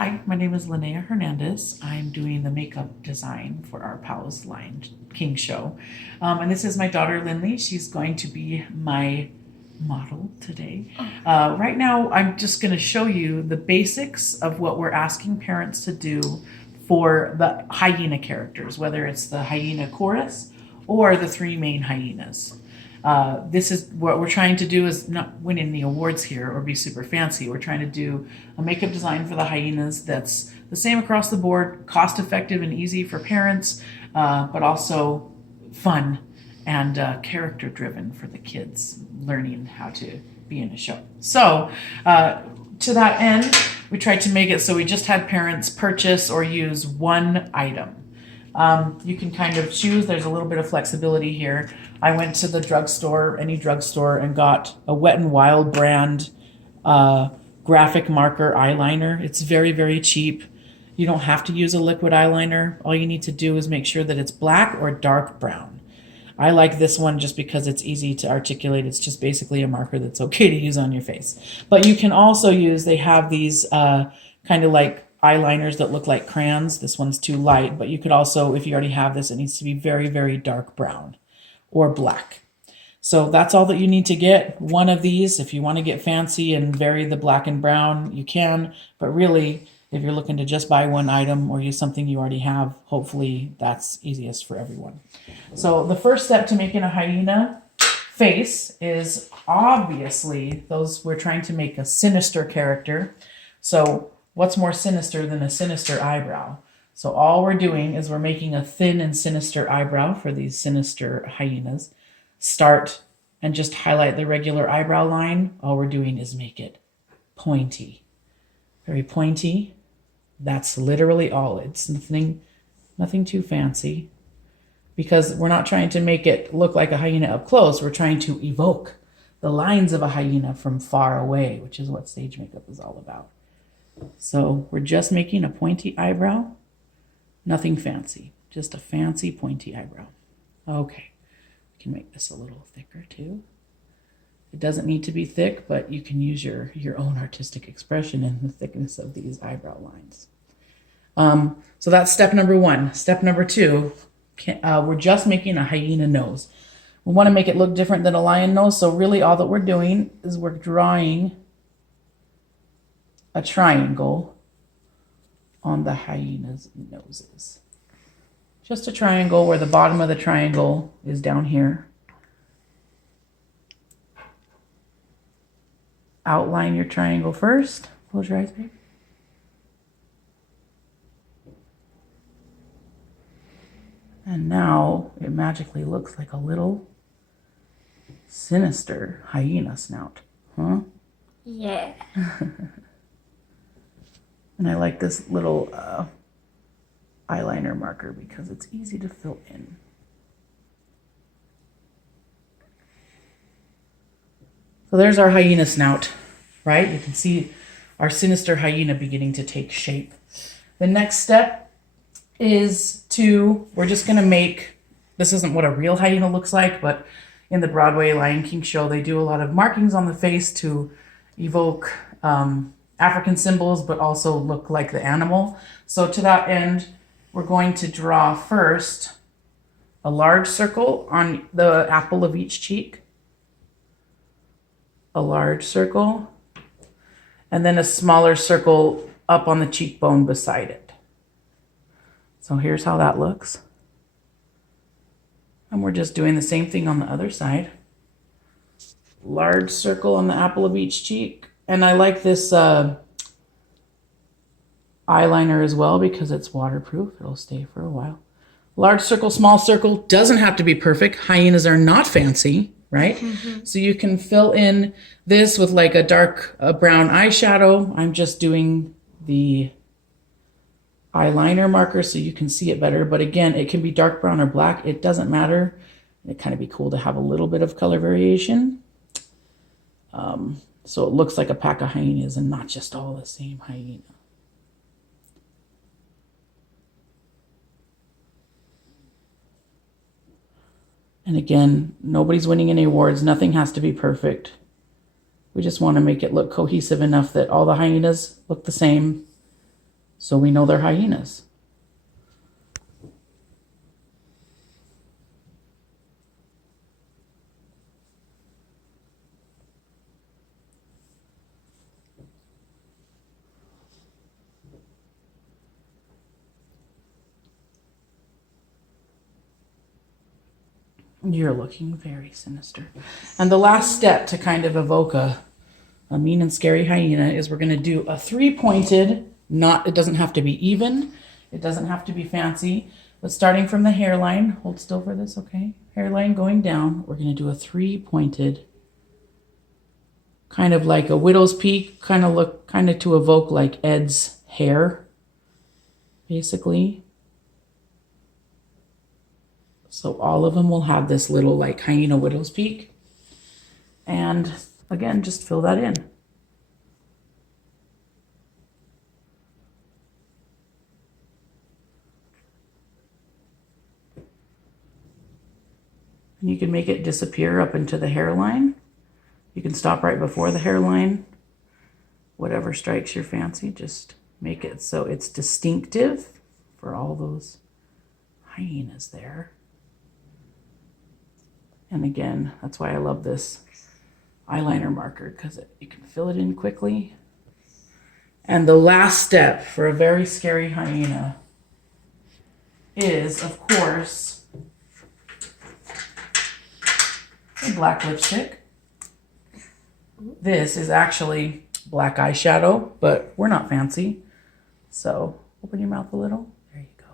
Hi, my name is Linnea Hernandez. I'm doing the makeup design for our Pals Lion King show. And this is my daughter, Lindley. She's going to be my model today. Right now, I'm just going to show you the basics of what we're asking parents to do for the hyena characters, whether it's the hyena chorus or the three main hyenas. This is what we're trying to do is not win any awards here or be super fancy. We're trying to do a makeup design for the hyenas that's the same across the board, cost effective and easy for parents, but also fun and character driven for the kids learning how to be in a show. So to that end, we tried to make it so we just had parents purchase or use one item. You can kind of choose. There's a little bit of flexibility here. I went to the drugstore, any drugstore, and got a Wet n Wild brand graphic marker eyeliner. It's very, very cheap. You don't have to use a liquid eyeliner. All you need to do is make sure that it's black or dark brown. I like this one just because it's easy to articulate. It's just basically a marker that's okay to use on your face. But you can also use, they have these kind of like eyeliners that look like crayons. This one's too light, but you could also, if you already have this, it needs to be very, very dark brown or black. So that's all that you need to get. One of these. If you want to get fancy and vary the black and brown, you can. But really, if you're looking to just buy one item or use something you already have, hopefully that's easiest for everyone. So the first step to making a hyena face is obviously we're trying to make a sinister character. So what's more sinister than a sinister eyebrow? So all we're doing is we're making a thin and sinister eyebrow for these sinister hyenas. Start and just highlight the regular eyebrow line. All we're doing is make it pointy. Very pointy. That's literally all. It's nothing too fancy. Because we're not trying to make it look like a hyena up close. We're trying to evoke the lines of a hyena from far away, which is what stage makeup is all about. So we're just making a pointy eyebrow. Nothing fancy, just a fancy pointy eyebrow. Okay, we can make this a little thicker too. It doesn't need to be thick, but you can use your own artistic expression in the thickness of these eyebrow lines. So that's step number one. Step number two, we're just making a hyena nose. We want to make it look different than a lion nose, so really all that we're doing is we're drawing a triangle on the hyena's noses. Just a triangle where the bottom of the triangle is down here. Outline your triangle first. Close your eyes, babe. And now it magically looks like a little sinister hyena snout. Huh? Yeah. And I like this little eyeliner marker because it's easy to fill in. So there's our hyena snout, right? You can see our sinister hyena beginning to take shape. The next step is we're just going to make, this isn't what a real hyena looks like, but in the Broadway Lion King show, they do a lot of markings on the face to evoke African symbols, but also look like the animal. So to that end, we're going to draw first a large circle on the apple of each cheek, a large circle, and then a smaller circle up on the cheekbone beside it. So here's how that looks. And we're just doing the same thing on the other side. Large circle on the apple of each cheek. And I like this eyeliner as well because it's waterproof. It'll stay for a while. Large circle, small circle. Doesn't have to be perfect. Hyenas are not fancy, right? Mm-hmm. So you can fill in this with like a dark brown eyeshadow. I'm just doing the eyeliner marker so you can see it better. But again, it can be dark brown or black. It doesn't matter. It'd kind of be cool to have a little bit of color variation. So it looks like a pack of hyenas and not just all the same hyena. And again, nobody's winning any awards. Nothing has to be perfect. We just want to make it look cohesive enough that all the hyenas look the same. so we know they're hyenas. You're looking very sinister. And the last step to kind of evoke a mean and scary hyena is we're going to do a 3-pointed, it doesn't have to be even, it doesn't have to be fancy, but starting from the hairline, hold still for this, okay? Hairline going down, we're going to do a 3-pointed, kind of like a widow's peak, kind of to evoke like Ed's hair, basically. So all of them will have this little like hyena widow's peak. And again, just fill that in. And you can make it disappear up into the hairline. You can stop right before the hairline. Whatever strikes your fancy, just make it so it's distinctive for all those hyenas there. And again, that's why I love this eyeliner marker, because you can fill it in quickly. And the last step for a very scary hyena is, of course, a black lipstick. This is actually black eyeshadow, but we're not fancy. So open your mouth a little. There you go.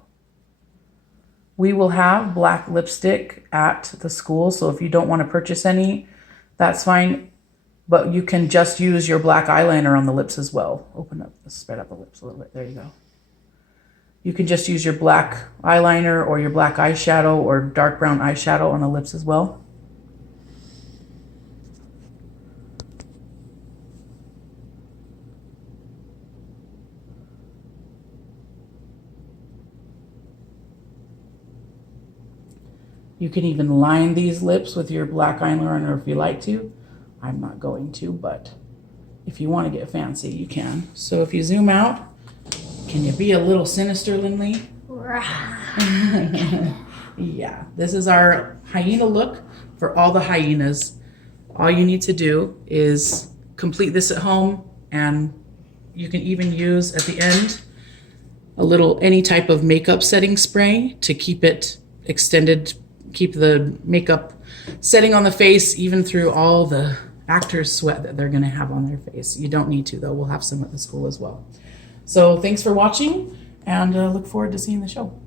We will have black lipstick at the school, so if you don't want to purchase any, that's fine. But you can just use your black eyeliner on the lips as well. Open up, spread up the lips a little bit. There you go. You can just use your black eyeliner or your black eyeshadow or dark brown eyeshadow on the lips as well. You can even line these lips with your black eyeliner if you like to. I'm not going to, but if you want to get fancy, you can. So if you zoom out, can you be a little sinister, Lindley? Yeah, this is our hyena look for all the hyenas. All you need to do is complete this at home, and you can even use at the end any type of makeup setting spray to keep it extended, keep the makeup setting on the face even through all the actors' sweat that they're going to have on their face. You don't need to, though. We'll have some at the school as well. So thanks for watching, and look forward to seeing the show.